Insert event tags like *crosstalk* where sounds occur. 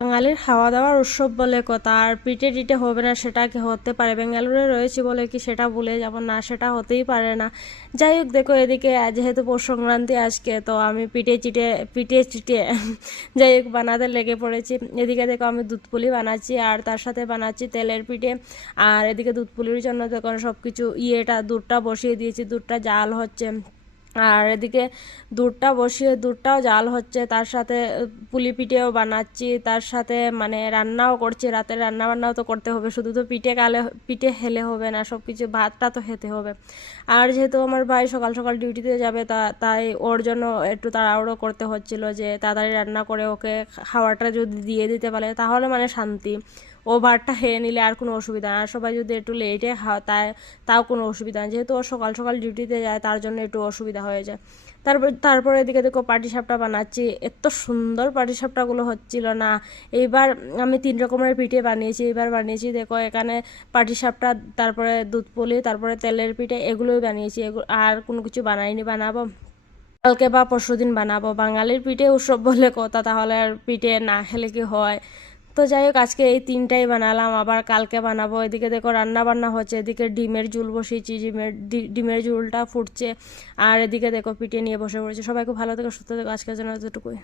বাঙালির খাওয়া দাওয়ার উৎসব বলে কথা আর পিঠে টিটে হবে না, সেটা কি হতে পারে? বেঙ্গালুরে রয়েছি বলে কি সেটা ভুলে যাব না? সেটা হতেই পারে না। যাই হোক, দেখো এদিকে যেহেতু পৌষ সংক্রান্তি আজকে, তো আমি পিঠে চিটে পিঠে চিটে *laughs* যাই হোক, বানাতে লেগে পড়েছি। এদিকে দেখো, আমি দুধ পুলি বানাচ্ছি, আর তার সাথে বানাচ্ছি তেলের পিঠে। আর এদিকে দুধ পুলির জন্য দেখো সব কিছু ইয়েটা, দুধটা বসিয়ে দিয়েছি। দুধটা জাল হচ্ছে। আর এদিকে দুধটা বসিয়ে, দুধটাও জাল হচ্ছে, তার সাথে পুলি পিঠেও বানাচ্ছি, তার সাথে মানে রান্নাও করছি, রাতের রান্না বান্নাও তো করতে হবে, শুধু তো পিঠে কালে পিঠে হেলে হবে না সব কিছু ভাতটা তো খেতে হবে। আর যেহেতু আমার ভাই সকাল সকাল ডিউটিতে যাবে, তা, তাই ওর জন্য একটু তাড়াহুড়ো করতে হচ্ছিল যে তাড়াতাড়ি রান্না করে ওকে খাওয়াটা যদি দিয়ে দিতে পারে, তাহলে মানে শান্তি। ও ভাতটা খেয়ে নিলে আর কোনো অসুবিধা না। সবাই যদি একটু লেটে খাওয়া তাই, তাও কোনো অসুবিধা না। যেহেতু ও সকাল সকাল ডিউটিতে যায়, তার জন্য একটু অসুবিধা হয়ে যায়। তারপর, তারপরে এদিকে দেখো পাটিসাপটা বানাচ্ছি। এত সুন্দর পাটিসাপটাগুলো হচ্ছিল না। এইবার আমি তিন রকমের পিঠে বানিয়েছি। এবার বানিয়েছি দেখো এখানে পাটিসাপটা তারপরে দুধ পুলি, তারপরে তেলের পিঠে এগুলোই বানিয়েছি। এগুলো আর কোনো কিছু বানাইনি বানাবো। কালকে বা পরশু দিন বানাবো। বাঙালির পিঠে উৎসব বলে কথা, তাহলে আর পিঠে না খেলে কি হয়? তো যাই হোক আজকে এই তিনটাই বানালাম। আবার কালকে বানাবো। এদিকে দেখো রান্না বান্না হচ্ছে। এদিকে ডিমের ঝুল বসিয়েছি। ডিমের ডিমের ঝুলটা ফুটছে। আর এদিকে দেখো পিটিয়ে নিয়ে বসে পড়েছে। সবাই খুব ভালো থেকো, সুস্থ থেকো। আজকের জন্য এতটুকুই।